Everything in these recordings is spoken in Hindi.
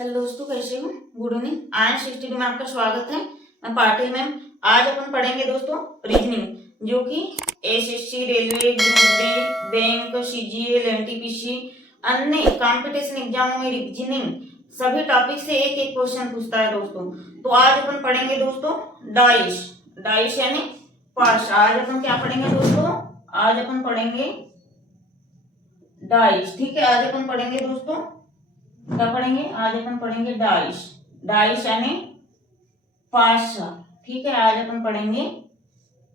हेलो दोस्तों, कैसे हो? Good evening. आज 60 में आपका स्वागत है। मैं पार्टी मैम। आज अपन पढ़ेंगे दोस्तों रीजनिंग, जो कि SSC, railway, group D, bank, CGL, NTPC, अन्य कंपटीशन एग्जामों में रीजनिंग सभी टॉपिक से एक एक क्वेश्चन पूछता है दोस्तों। तो आज अपन पढ़ेंगे दोस्तों डाइस। डाइस यानी पार्ट्स। आज अपन क्या पढ़ेंगे दोस्तों? आज अपन पढ़ेंगे डाइस। ठीक है, आज अपन पढ़ेंगे दोस्तों, क्या पढ़ेंगे? आज अपन पढ़ेंगे डाइस। डाइस यानी पार्ट्स। ठीक है, आज अपन पढ़ेंगे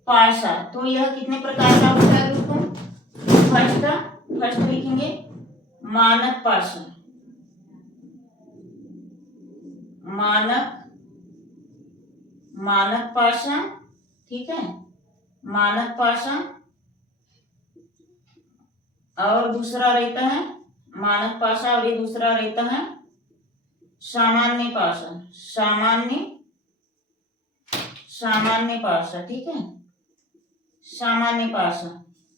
पार्ट्स। तो यह कितने प्रकार का होता है दोस्तों? फर्स्ट लिखेंगे मानक पार्ट्स। मानक पार्ट्स। ठीक है, मानक पार्ट्स। और दूसरा रहता है मानक पाशा, और ये दूसरा रहता है सामान्य पाशा। सामान्य पाशा। ठीक है, सामान्य पाशा।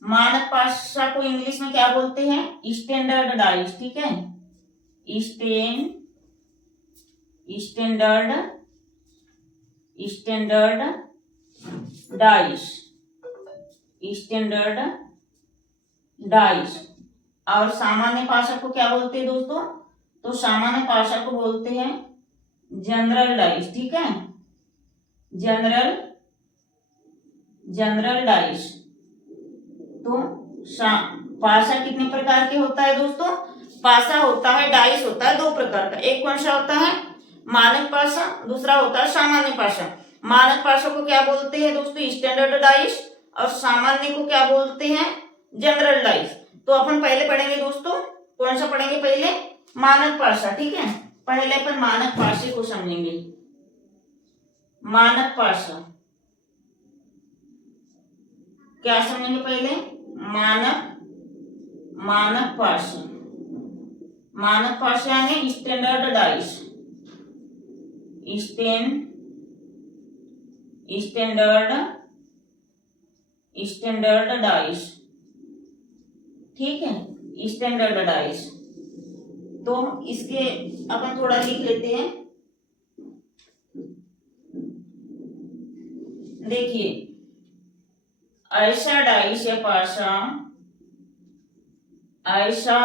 मानक पाशा को इंग्लिश में क्या बोलते हैं? Standard dice. ठीक है, स्टैंडर्ड डाइस। Standard dice. और सामान्य पाशा को क्या बोलते हैं दोस्तों? तो सामान्य पाशा को बोलते हैं जनरल डाइस। ठीक है, जनरल डाइस। तो पाशा कितने प्रकार के होता है दोस्तों? पाशा होता है, डाइस होता है दो प्रकार का। एक कौन सा होता है? मानक पाशा। दूसरा होता है सामान्य पाशा। मानक पाशा को क्या बोलते हैं दोस्तों? Standard dice. और सामान्य को क्या बोलते हैं? General dice. तो अपन पहले पढ़ेंगे दोस्तों, कौन सा पढ़ेंगे? पहले मानक पाशा। ठीक है, पहले अपन मानक पाशे को समझेंगे। मानक पाशा क्या समझेंगे? पहले मानक पाशा। मानक पाशा यानी स्टैंडर्ड डाइस। Standard dice. ठीक है, स्टैंडर्ड डाइस। तो इसके अपन थोड़ा लिख लेते हैं। देखिए, ऐसा डाइस या पाशा, ऐसा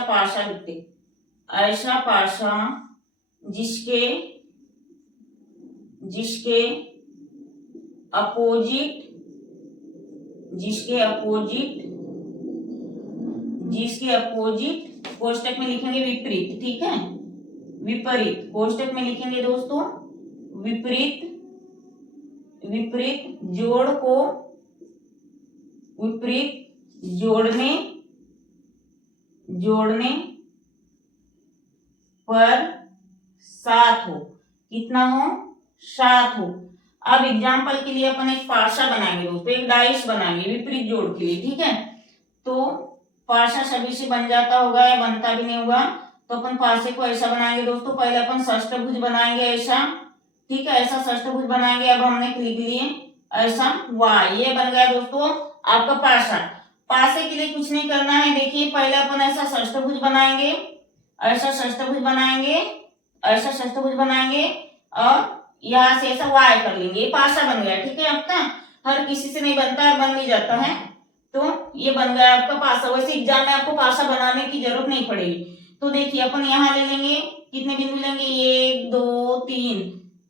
पाशा लिखते, ऐसा पाशा जिसके अपोजिट कोष्टक में लिखेंगे विपरीत। ठीक है, विपरीत कोष्टक में लिखेंगे दोस्तों विपरीत जोड़ को विपरीत जोड़ने पर 7 हो। कितना हो? 7 हो। अब एग्जाम्पल के लिए अपन एक पाशा बनाएंगे दोस्तों, एक डाइस बनाएंगे विपरीत जोड़ के लिए। ठीक है, तो पाशा सभी से बन जाता होगा या बनता भी नहीं होगा। तो अपन पाशे को ऐसा बनाएंगे दोस्तों। पहले अपन षष्ठभुज बनाएंगे ऐसा। ठीक है, ऐसा षष्ठभुज बनाएंगे। अब हमने लिख लिए ऐसा वाई। ये बन गया दोस्तों आपका पाशा। पाशे के लिए कुछ नहीं करना है। देखिए, पहले अपन ऐसा षष्ठभुज बनाएंगे, ऐसा षष्ठभुज बनाएंगे, ऐसा षष्ठभुज बनाएंगे, और यहाँ से ऐसा वाई कर लेंगे। ये पाशा बन गया। ठीक है, आपका हर किसी से नहीं बनता है, बन नहीं जाता है। तो ये बन गया आपका पाशा। वैसे एग्जाम में आपको पाशा बनाने की जरूरत नहीं पड़ेगी। तो देखिए, अपन यहाँ ले लेंगे, कितने बिंदु लेंगे? 1 2 3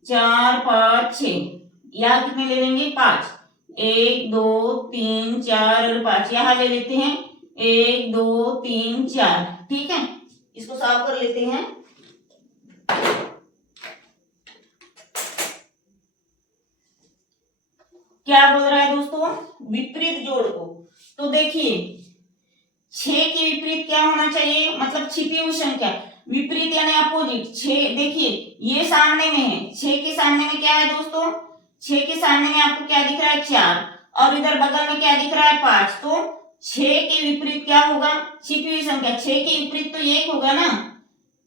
4 5 6। यहाँ कितने ले लेंगे? 5। 1 2 3 4 और 5 यहाँ ले लेते हैं। 1 2 3 4। ठीक है, इसको साफ कर लेते हैं। क्या बोल रहा है दोस्तों? विपरीत जोड़ को। तो देखिए, 6 के विपरीत क्या होना चाहिए? मतलब छिपी हुई संख्या। विपरीत यानी अपोजिट। 6 देखिए, ये सामने में है। 6 के सामने में क्या है दोस्तों? 6 के सामने में आपको क्या दिख रहा है? 4। और इधर बगल में क्या दिख रहा है? 5। तो 6 के विपरीत क्या होगा? छिपी हुई संख्या। 6 के विपरीत तो 1 होगा ना।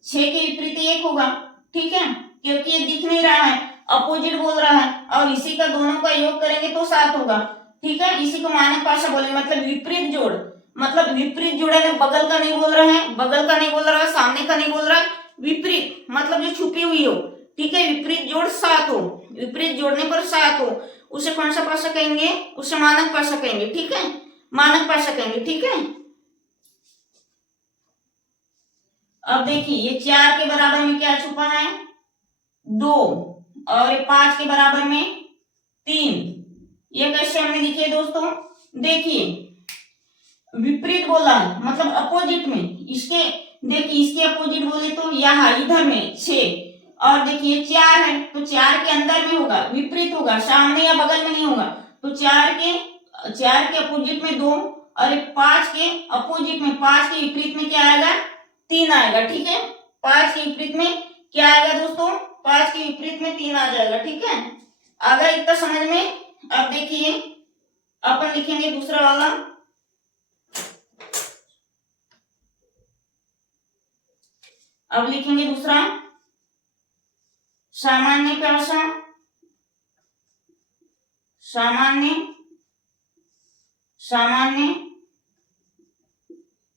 6 के विपरीत 1 होगा। ठीक है, क्योंकि ये दिख नहीं रहा है, अपोजिट बोल रहा है, और इसी का दोनों का योग करेंगे तो 7 होगा। ठीक है, इसी को मानक पाशा बोलेंगे। मतलब विपरीत जोड़, मतलब विपरीत जोड़ है, बगल का नहीं बोल रहा है, बगल का नहीं बोल रहा है, सामने का नहीं बोल रहा है, विपरीत मतलब जो छुपी हुई हो, ठीक है, विपरीत जोड़ 7 हो, विपरीत जोड़ने पर 7 हो, उसे कौन सा पासा कहेंगे? उसे मानक पासा कहेंगे, ठीक है, मानक पासा कहेंगे, ठीक है। अब देखिए ये 4 के बराबर में क्या छुपा है? 2, और 5 के बराबर में 3। ये कैसे हमने लिखे दोस्तों? देखिए विपरीत बोला है मतलब अपोजिट में, इसके देखिए इसके अपोजिट बोले तो यहाँ इधर में 6, और देखिए 4 है तो 4 के अंदर में होगा, विपरीत होगा, सामने या बगल में नहीं होगा। तो 4 के अपोजिट में 2, और 5 के अपोजिट में 5 के विपरीत में क्या आएगा? 3 आएगा, ठीक है। 5 के विपरीत में क्या आएगा दोस्तों? 5 के विपरीत में 3 आ जाएगा, ठीक है। अगर इतना समझ में। अब देखिए अपन लिखेंगे दूसरा वाला। अब लिखेंगे दूसरा सामान्य पासा, सामान्य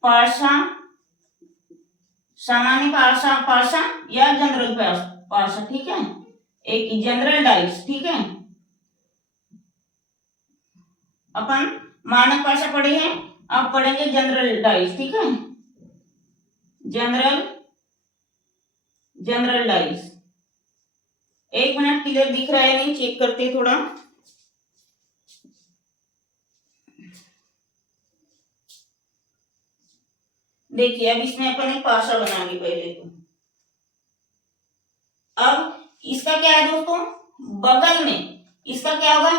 पासा, सामान्य पासा या जनरल पासा, ठीक है, एक जनरल डाइस, ठीक है। अपन मानक पासा पढ़े हैं, अब पढ़ेंगे जनरल डाइस, ठीक है, जनरल डाइस। 1 मिनट, क्लियर दिख रहा है नहीं, चेक करते थोड़ा। देखिए अब इसमें अपन एक पासा बनाएंगे पहले तो। अब इसका क्या है दोस्तों? बगल में, इसका क्या होगा?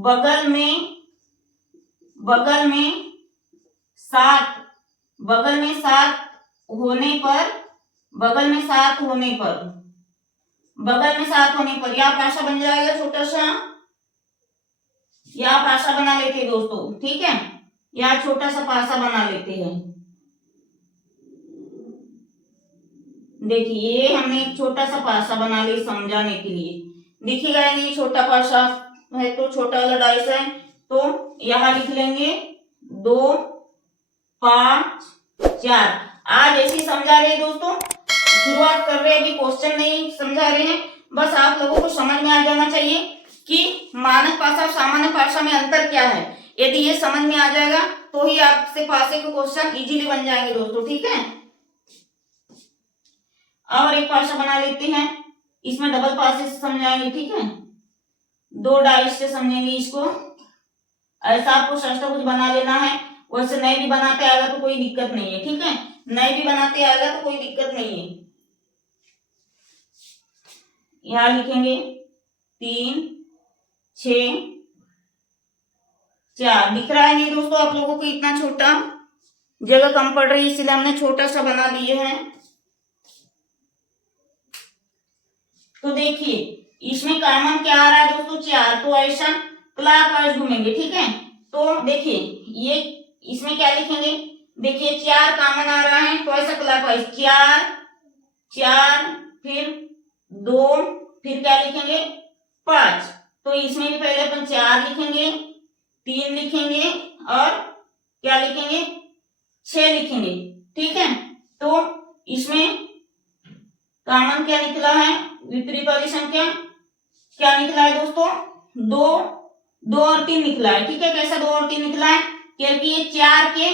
बगल में 7, बगल में 7 होने पर, बगल में 7 होने पर यह पासा बन जाएगा छोटा सा, यह पासा बना लेते हैं दोस्तों, ठीक है, यह छोटा सा पासा बना लेते हैं। देखिए ये हमने एक छोटा सा पासा बना लिया समझाने के लिए, दिखेगा या नहीं? छोटा पासा है तो छोटा वाला डाइस है, तो यहां लिख लेंगे 2, 5, 4। आज ऐसे ही समझा रहे हैं दोस्तों, शुरुआत कर रहे हैं, अभी क्वेश्चन नहीं समझा रहे हैं, बस आप लोगों को समझ में आ जाना चाहिए कि मानक पासा और सामान्य पासा में अंतर क्या है। यदि ये समझ में आ जाएगा तो ही आपसे पासे के क्वेश्चन इजीली बन जाएंगे दोस्तों, ठीक है। और एक पासा बना लेते हैं, इसमें डबल पासे से समझाएंगे, ठीक है, 2 डाइस से समझेंगे इसको। ऐसा आपको सस्ता कुछ बना लेना है, वैसे नहीं भी बनाते आएगा तो कोई दिक्कत नहीं है, ठीक है, नहीं भी बनाते आएगा तो कोई दिक्कत नहीं है। यहां लिखेंगे 3, 6, 4। दिख रहा है नहीं दोस्तों आप लोगों को? इतना छोटा, जगह कम पड़ रही है इसलिए हमने छोटा सा बना दिए हैं। तो देखिए इसमें कॉमन क्या आ रहा है दोस्तों? 4, तो ऐसा क्लॉकवाइज घूमेंगे, ठीक है। तो देखिए ये इसमें क्या लिखेंगे? देखिए 4 कॉमन आ रहा है तो ऐसा क्लॉकवाइज 4, 4, फिर 2, फिर क्या लिखेंगे? 5। तो इसमें भी पहले अपन 4 लिखेंगे, 3 लिखेंगे और क्या लिखेंगे? 6 लिखेंगे, ठीक है। तो इसमें कॉमन क्या निकला है? विपरीत वाली संख्या क्या निकला है दोस्तों? 2 और 3 निकला है, ठीक है। कैसा 2 और 3 निकला है? क्योंकि ये 4 के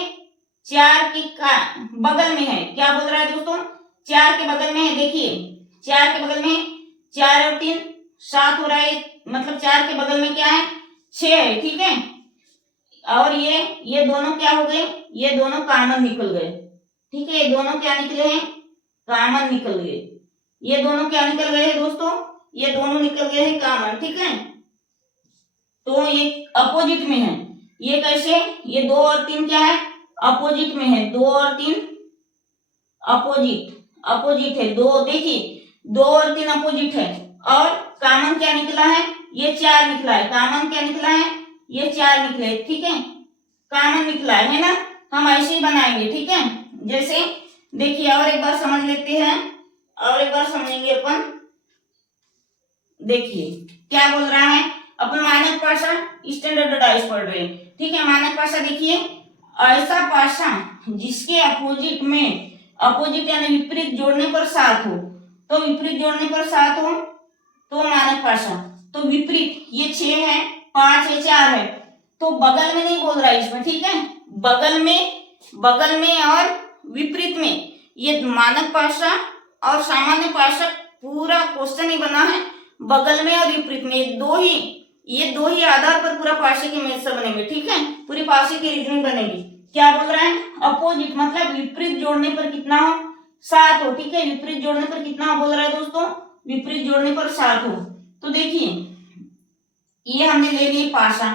बगल में है। क्या बोल रहा है दोस्तों? 4 के बगल में है। देखिए 4 के बगल में 4 और 3 7 हो रहा है, मतलब 4 के बगल में क्या है? 6 है, ठीक है। और ये दोनों क्या हो गए? ये दोनों कॉमन निकल गए, ठीक है। ये दोनों क्या निकले हैं? कॉमन निकल गए। ये दोनों क्या निकल गए हैं दोस्तों? ये दोनों निकल गए हैं कॉमन, ठीक है। तो ये अपोजिट में है। ये कैसे? ये 2 और 3 क्या है? अपोजिट में है। 2 और 3 अपोजिट है। 2 देखिए 2 और 3 अपोजिट है। और कॉमन क्या निकला है? ये 4 निकला है। कॉमन क्या निकला है? ये 4 निकले, ठीक है। कॉमन निकला है ना। हम ऐसे ही बनाएंगे, ठीक है। जैसे देखिए और एक बार समझ लेते हैं, और एक बार समझेंगे अपन। देखिए क्या बोल रहा है? अपन मानक पासा स्टैंडर्ड डाइस पढ़ रहे हैं, ठीक है। मानक पासा देखिए ऐसा पासा जिसके अपोजिट में अपोजिट यानी विपरीत जोड़ने पर सात हो, तो विपरीत जोड़ने पर सात हो तो मानक पासा। तो विपरीत ये 6 है, 5 है, 4 है, तो बगल में नहीं बोल रहा है इसमें, ठीक है, बगल में और विपरीत में, ये मानक पासा और सामान्य पासा पूरा क्वेश्चन ही बना है बगल में और विपरीत में, ये दो ही आधार पर पूरा पासे के मेथड से बनेंगे, ठीक है, पूरी पासे की रीजनिंग बनेगी। क्या बोल रहा है, अपोजिट मतलब विपरीत जोड़ने पर कितना हो, 7 हो, ठीक है, विपरीत जोड़ने पर कितना बोल रहा है दोस्तों, विपरीत जोड़ने पर 7 हो। तो देखिए ये हमने ले लिए पासा,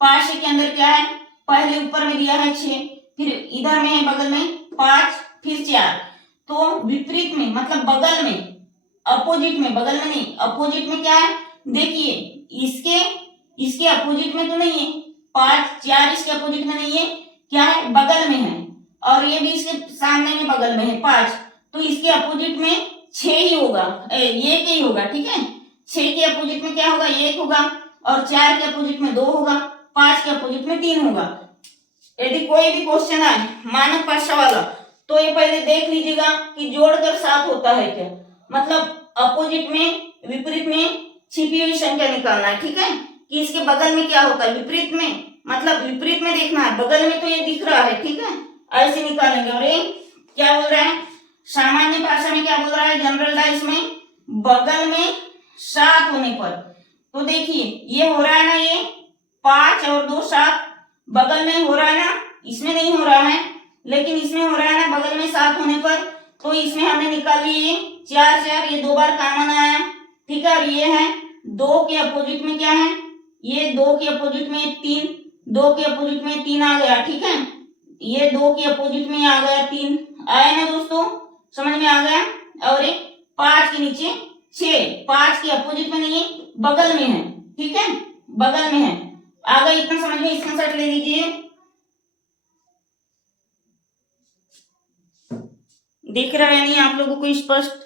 पासे के अंदर क्या है, पहले ऊपर में दिया है 6, फिर इधर में है बगल में 5, फिर 4, तो विपरीत में मतलब बगल में, अपोजिट में, बगल में नहीं, अपोजिट में क्या है, देखिए इसके अपोजिट में तो नहीं है 5, 4 इसके अपोजिट में नहीं है, क्या है, बगल में है, और ये भी इसके सामने में बगल में है 5, तो इसके अपोजिट में 6 ही होगा, ये ही होगा, ठीक है, 6 के अपोजिट में क्या होगा, 1 होगा, और 4 के अपोजिट में 2 होगा, 5 के अपोजिट में 3 होगा। यदि कोई भी क्वेश्चन आए मानक पासा वाला, तो ये पहले देख लीजिएगा कि जोड़कर 7 होता है क्या, मतलब अपोजिट में विपरीत में छिपी हुई संख्या निकालना है, ठीक है, कि इसके बगल में क्या होता है, विपरीत में मतलब विपरीत में देखना है, बगल में तो ये दिख रहा है, ठीक है, ऐसे निकालेंगे। और ये क्या बोल रहा है, सामान्य भाषा में क्या बोल रहा है, जनरल डाइस में बगल में 7 होने पर, तो देखिए ये हो रहा है ना, ये 5 और 2 7 बगल में हो रहा है ना, इसमें नहीं हो रहा है, लेकिन इसमें हो रहा है ना बगल में 7 होने पर, तो इसमें हमने निकाल लिए 4 4, ये 2 बार कॉमन आया, ठीक है, और ये है 2 के अपोजिट में क्या है, ये 2 के अपोजिट में 3, 2 के अपोजिट में 3 आ गया, ठीक है, ये 2 के अपोजिट में आ गया 3, आया ना दोस्तों, समझ में आ गया। और ये 5 के नीचे 6, 5 के अपोजिट में नहीं है, बगल में है, ठीक है, बगल में है, आ गया, इतना समझ में, स्क्रीनशॉट ले लीजिए। दिख रहा है नहीं आप लोगों को स्पष्ट,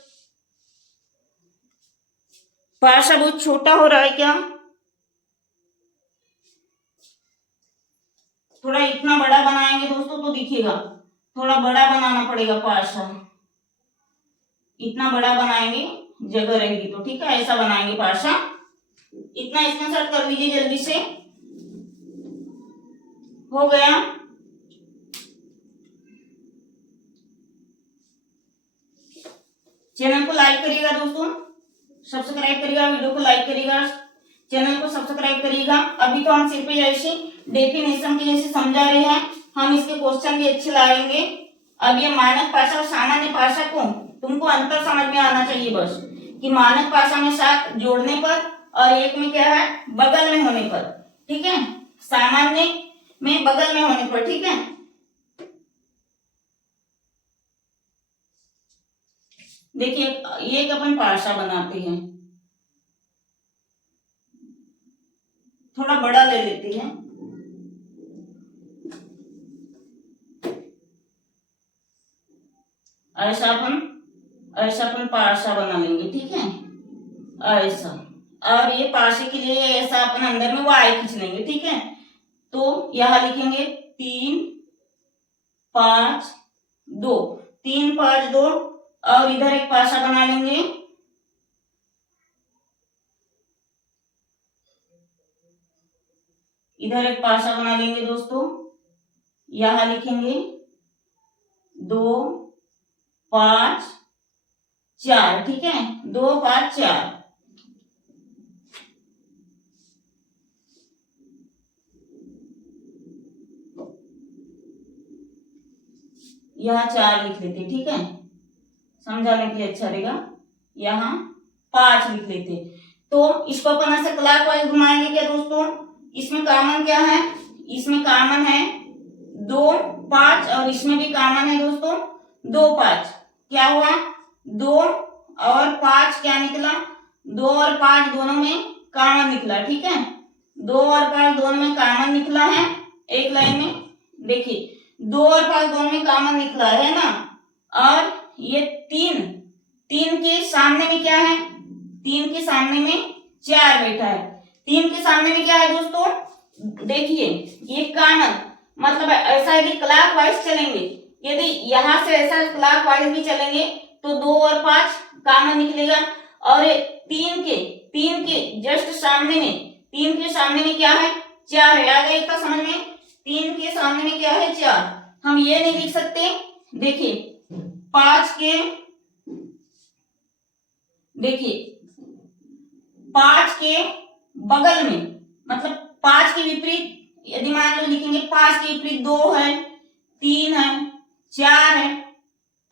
पासा बहुत छोटा हो रहा है क्या, थोड़ा इतना बड़ा बनाएंगे दोस्तों तो दिखेगा, थोड़ा बड़ा बनाना पड़ेगा पासा, इतना बड़ा बनाएंगे जगह रहेगी तो, ठीक है, ऐसा बनाएंगे पासा, इतना स्क्रीनशॉट कर लीजिए जल्दी से, हो गया। चैनल को लाइक करिएगा दोस्तों, सब्सक्राइब करिएगा, वीडियो को लाइक करिएगा, चैनल को सब्सक्राइब करिएगा। अभी तो हम सिर्फ ऐसे डेफिनेशन के जैसे समझा रहे हैं, हम इसके क्वेश्चन भी अच्छे लाएंगे। अब ये मानक पासा और सामान्य पासा को तुमको अंतर समझ में आना चाहिए बस, कि मानक पासा में 7 जोड़ने पर और एक में क्या है, बगल में होने पर, ठीक है, सामान्य में बगल में होने पर, ठीक है। देखिए एक अपन पासा बनाते हैं, थोड़ा बड़ा ले लेते हैं, ऐसा अपन पासा बना लेंगे, ठीक है, ऐसा, और ये पासे के लिए ऐसा अपन अंदर में y खींच लेंगे, ठीक है, तो यहां लिखेंगे 3 5 2, 3 5 2, और इधर एक पासा बना लेंगे, इधर एक पासा बना लेंगे दोस्तों, यहां लिखेंगे 2 5 4, ठीक है, 2 5 4, यहाँ 4 लिख लेते, ठीक है, समझाने के लिए अच्छा रहेगा, यहाँ 5 लिख लेते। तो इसको अपन ऐसे क्लॉकवाइज घुमाएंगे क्या दोस्तों, इसमें कॉमन क्या है, इसमें कॉमन है 2 5, और इसमें भी कॉमन है दोस्तों 2 5, क्या हुआ 2 और 5 क्या निकला, 2 और 5 दोनों में कॉमन निकला, ठीक है, 2 और 5 दोनों में कॉमन निकला है, एक लाइन में देखिए 2 और 5 दोनों में कॉमन निकला है ना, और ये 3 के सामने में क्या है, 3 के सामने में 4 बैठा है, 3 के सामने में क्या है दोस्तों, देखिए ये कॉमन, मतलब ऐसा यदि क्लॉकवाइज चलेंगे यदि यहाँ से ऐसा क्लॉकवाइज भी चलेंगे तो 2 और 5 कॉमन निकलेगा, और 3 के जस्ट सामने में, 3 के सामने में क्या है 4 है। आ गया इतना समझ में, 3 के सामने में क्या है 4। हम ये नहीं लिख सकते, देखिए 5 के, देखिए 5 के बगल में, मतलब 5 के विपरीत यदि मान लो लिखेंगे 5 के विपरीत 2 है, 3 है, 4 है,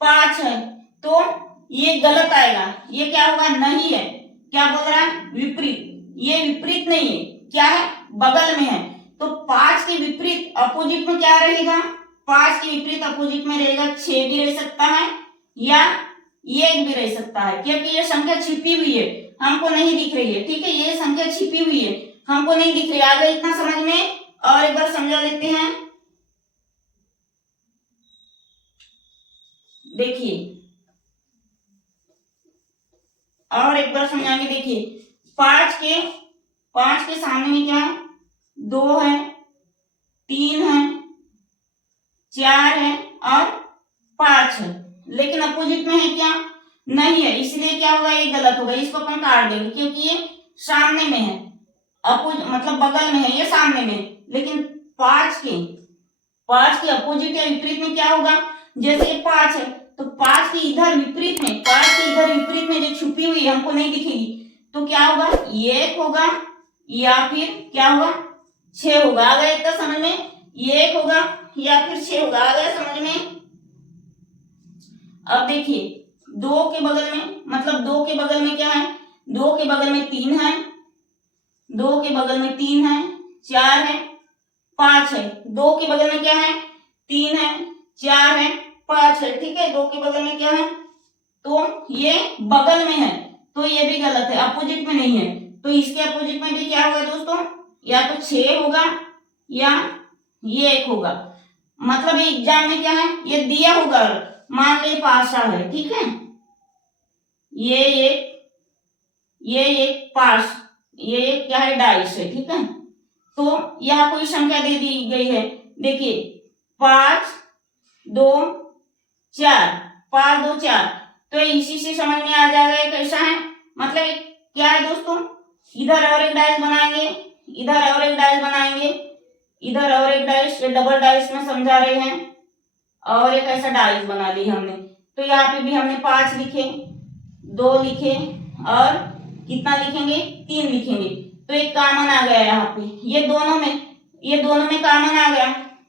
5 है, तो ये गलत आएगा। ये क्या होगा, नहीं है। क्या बोल रहा है, विपरीत। ये विपरीत नहीं है, क्या है, बगल में है। तो 5 के विपरीत अपोजिट में क्या रहेगा, 5 के विपरीत अपोजिट में रहेगा 6 भी रह सकता है या 1 भी रह सकता है, क्योंकि ये संख्या छिपी हुई है, हमको नहीं दिख रही है। ठीक है, ये संख्या छिपी हुई है, हमको नहीं दिख रही। आ गया इतना समझ में, और एक बार समझा लेते हैं। देखिए और एक बार समझाएंगे। देखिए 5 के सामने में क्या है, 2 है, 3 है, 4 है और 5 है, लेकिन अपोजिट में है क्या, नहीं है, इसलिए क्या होगा, ये गलत होगा। इसको अपन काट देंगे क्योंकि ये सामने में है, मतलब बगल में है, ये सामने में है। लेकिन 5 के अपोजिट या विपरीत में क्या होगा, जैसे 5 है तो 5 के इधर विपरीत में, 5 के इधर विपरीत में जो छुपी हुई हमको नहीं दिखेगी, तो क्या होगा, 1 होगा या फिर क्या होगा, 6 होगा। आ गया इतना समझ में, 1 होगा या फिर 6 होगा। आ गया समझ में। अब देखिए 2 के बगल में, मतलब 2 के बगल में क्या है, 2 के बगल में 3 है, 2 के बगल में 3 है, 4 है, 5 है। 2 के बगल में क्या है, 3 है, 4 है, 5 है। ठीक है, 2 के बगल में क्या है, तो ये बगल में है, तो ये भी गलत है, अपोजिट में नहीं है। तो इसके अपोजिट में भी क्या होगा दोस्तों, या तो 6 होगा या ये 1 होगा। मतलब ये एग्जाम में क्या है, ये दिया होगा, मान लो पासा है, ठीक है, ये एक पास, ये क्या है, डाइस है। ठीक है, तो यहाँ कोई संख्या दे दी गई है। देखिए 5 2 4, 5 2 4, तो इसी से समझ में आ जाएगा ये कैसा है। मतलब क्या है दोस्तों, इधर और एक डाइस बनाएंगे, इधर और एक डाइस बनाएंगे, इधर और एक डाइस, ये डबल डाइस में समझा रहे हैं, और एक ऐसा डाइस बना ली हमने। तो यहाँ पे भी हमने 5 लिखे, 2 लिखे और कितना लिखेंगे, 3 लिखेंगे। तो एक कॉमन आ गया यहाँ पे, ये दोनों में कॉमन आ गया।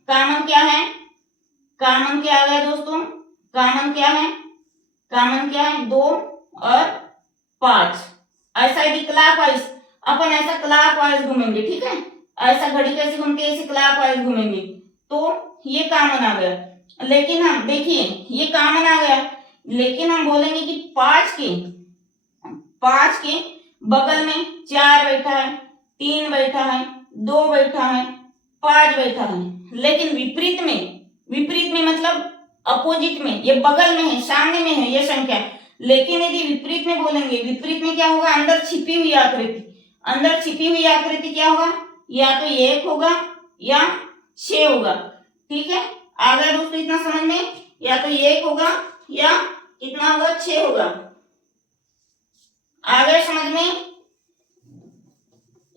कॉमन क्या है, कॉमन क्या आ गया दोस्तों, कॉमन क्या है, कॉमन क्या है, 2 और 5। ऐसा ही क्लॉकवाइज, अपन ऐसा क्लॉकवाइज घूमेंगे। ठीक है, ऐसा घड़ी कैसे घूमती है, ऐसे क्लॉकवाइज घूमेंगे, तो ये कॉमन आ गया। लेकिन हम देखिए ये कॉमन आ गया, लेकिन हम बोलेंगे कि 5 के बगल में 4 बैठा है, 3 बैठा है, 2 बैठा है, 5 बैठा है। लेकिन विपरीत में मतलब अपोजिट में, ये बगल में है, सामने में है ये संख्या। लेकिन यदि विपरीत में बोलेंगे, विपरीत में क्या होगा, अंदर छिपी हुई आकृति, अंदर छिपी हुई आकृति क्या होगा, या तो 1 होगा या 6 होगा। ठीक है, आ गया दोस्तों इतना समझ में, या तो 1 होगा या कितना होगा, 6 होगा। आ गया समझ में।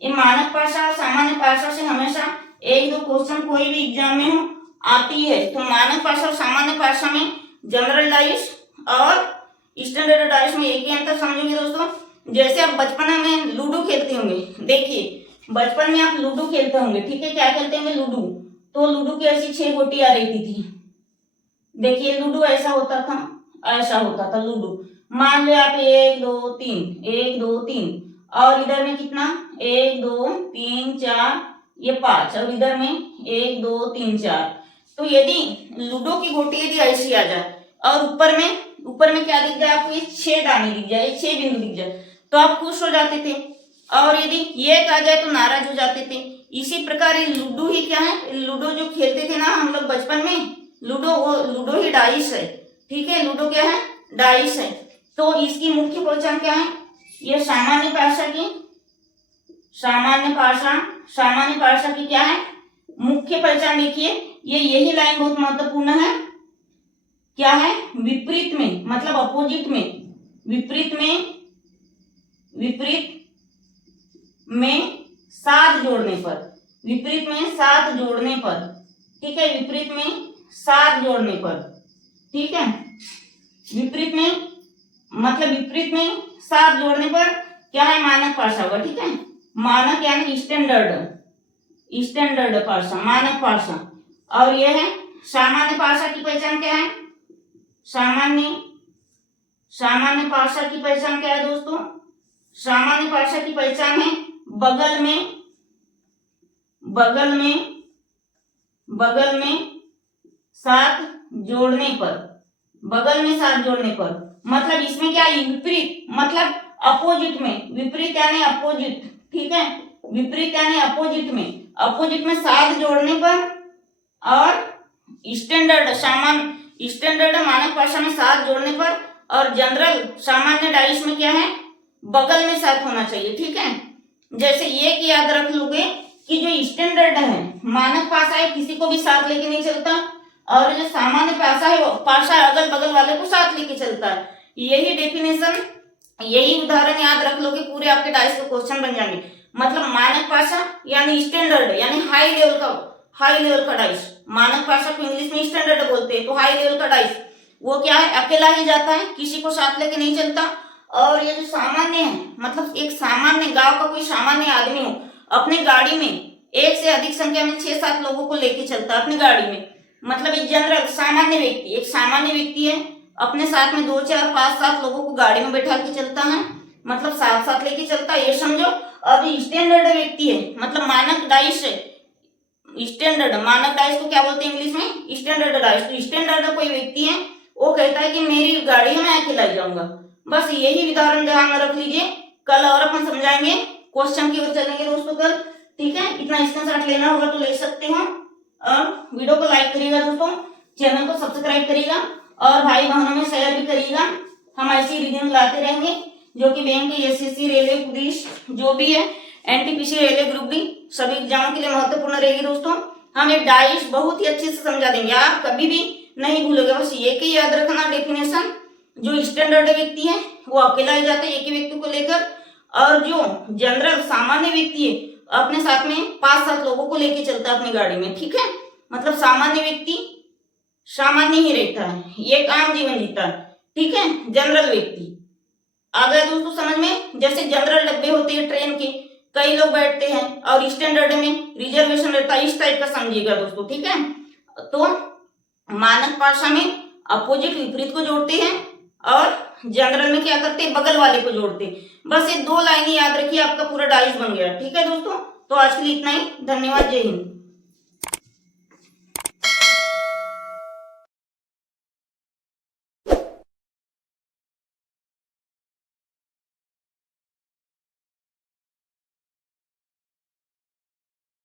ये मानक भाषा और सामान्य भाषा से हमेशा 1-2 क्वेश्चन कोई भी एग्जाम में हो आती है। तो मानक भाषा और सामान्य भाषा में जनरल डाइस और स्टैंडर्ड डाइस में एक ही अंतर समझोगे दोस्तों। जैसे आप बचपन में लूडो खेलते होंगे, देखिए बचपन में आप लूडो खेलते होंगे, ठीक है, क्या खेलते होंगे, लूडो। तो लूडो की ऐसी 6 गोटी आ रही थी। देखिए लूडो ऐसा होता था लूडो। मान लो आप 1 2 3 1 2 3, और इधर में कितना 1 2 3 4, ये 5, और इधर में 1 2 3 4। तो यदि लूडो की गोटी यदि ऐसी आ जाए और ऊपर में क्या दिख जाए आपको, ये 6 दाने दिख जाए, 6 बिंदु दिख जाए, तो आप खुश हो जाते थे। और यदि ये आ जाए तो नाराज हो जाते थे। इसी प्रकार ये लूडो ही क्या है, लूडो जो खेलते थे ना हम लोग बचपन में, लूडो ही डाइस है। ठीक है, लूडो क्या है, डाइस है। तो इसकी मुख्य पहचान क्या है, ये सामान्य भाषा की क्या है, मुख्य पहचान। देखिए ये यही लाइन बहुत महत्वपूर्ण है। क्या है, विपरीत में, मतलब अपोजिट में, विपरीत में साथ जोड़ने पर, विपरीत में साथ जोड़ने पर, ठीक है, विपरीत में साथ जोड़ने पर, ठीक है, विपरीत में मतलब विपरीत में साथ जोड़ने पर क्या है, मानक भाषा होगा, ठीक है, मानक यानी स्टैंडर्ड भाषा, मानक भाषा। और यह है सामान्य भाषा की पहचान क्या है, सामान्य भाषा की पहचान क्या है दोस्तों, सामान्य भाषा की पहचान है बगल में साथ जोड़ने पर, बगल में साथ जोड़ने पर, मतलब इसमें क्या है, विपरीत मतलब अपोजिट में, विपरीत यानी अपोजिट, ठीक है, विपरीत यानी अपोजिट में साथ जोड़ने पर, और स्टैंडर्ड मानक भाषा में साथ जोड़ने पर, और जनरल सामान्य डाइस में क्या है, बगल में साथ होना चाहिए, ठीक है। जैसे ये कि याद रख लोगे कि जो स्टैंडर्ड है, मानक भाषा है, किसी को भी साथ लेके नहीं चलता, और जो सामान्य भाषा है वो भाषा अगल बगल वाले को साथ लेके चलता है। यही डेफिनेशन, यही उदाहरण याद रख लोगे, पूरे आपके डाइस के क्वेश्चन बन जाएंगे। मतलब मानक भाषा यानी स्टैंडर्ड यानी हाई लेवल का डाइस, मानक भाषा को इंग्लिश में स्टैंडर्ड बोलते हैं, तो हाई लेवल का डाइस वो क्या है, अकेला ही जाता है, किसी को साथ लेके नहीं चलता। और ये जो सामान्य है, मतलब एक सामान्य गांव का कोई सामान्य आदमी हो, अपनी गाड़ी में एक से अधिक संख्या में 6-7 लोगों को लेके चलता है अपनी गाड़ी में, मतलब एक जनरल सामान्य व्यक्ति, एक सामान्य व्यक्ति है, अपने साथ में 2, 4, 5, 7 लोगों को गाड़ी में बैठा के चलता है, मतलब साथ लेके चलता है, ये समझो। और स्टैंडर्ड व्यक्ति है, मतलब मानक डाइस है, स्टैंडर्ड मानक डाइस को क्या बोलते हैं इंग्लिश में, स्टैंडर्ड डाइस। तो स्टैंडर्ड कोई व्यक्ति है, वो कहता है कि मेरी गाड़ी में मैं अकेला जाऊंगा। बस यही उदाहरण ध्यान में रख लीजिए, कल और अपन समझाएंगे, क्वेश्चन की ओर चलेंगे दोस्तों कल, ठीक है। इतना स्क्रीनशॉट लेना होगा तो ले सकते हो, और वीडियो को लाइक करिएगा दोस्तों, चैनल को सब्सक्राइब करिएगा, और भाई बहनों में शेयर भी करिएगा। हम ऐसी रीडिंग लाते रहेंगे जो कि बैंक, एसएससी, रेलवे, पुलिस जो भी है, एनटीपीसी, रेलवे ग्रुप डी, सभी एग्जामों के लिए महत्वपूर्ण रहेगी दोस्तों। हम एक डाइस बहुत ही अच्छे से समझा देंगे, आप कभी भी नहीं भूलोगे। बस एक ही याद रखना डेफिनेशन, जो स्टैंडर्ड व्यक्ति है वो अकेला ही जाता है एक ही व्यक्ति को लेकर, और जो जनरल सामान्य व्यक्ति है अपने साथ में 5-7 लोगों को लेके चलता है अपनी गाड़ी में, ठीक है। मतलब सामान्य व्यक्ति सामान्य ही रहता है, ये आम जीवन जीता है, ठीक है। जनरल व्यक्ति आ गया दोस्तों समझ में। जैसे जनरल डब्बे होते हैं ट्रेन के, कई लोग बैठते हैं, और स्टैंडर्ड में रिजर्वेशन रहता है, इस टाइप का समझिएगा दोस्तों, ठीक है। तो मानक भाषा में अपोजिट विपरीत को जोड़ते हैं, और जनरल में क्या करते हैं, बगल वाले को जोड़ते हैं। बस ये 2 लाइनें याद रखिए, आपका पूरा डाइस बन गया, ठीक है दोस्तों। तो आज के लिए इतना ही, धन्यवाद, जय हिंद।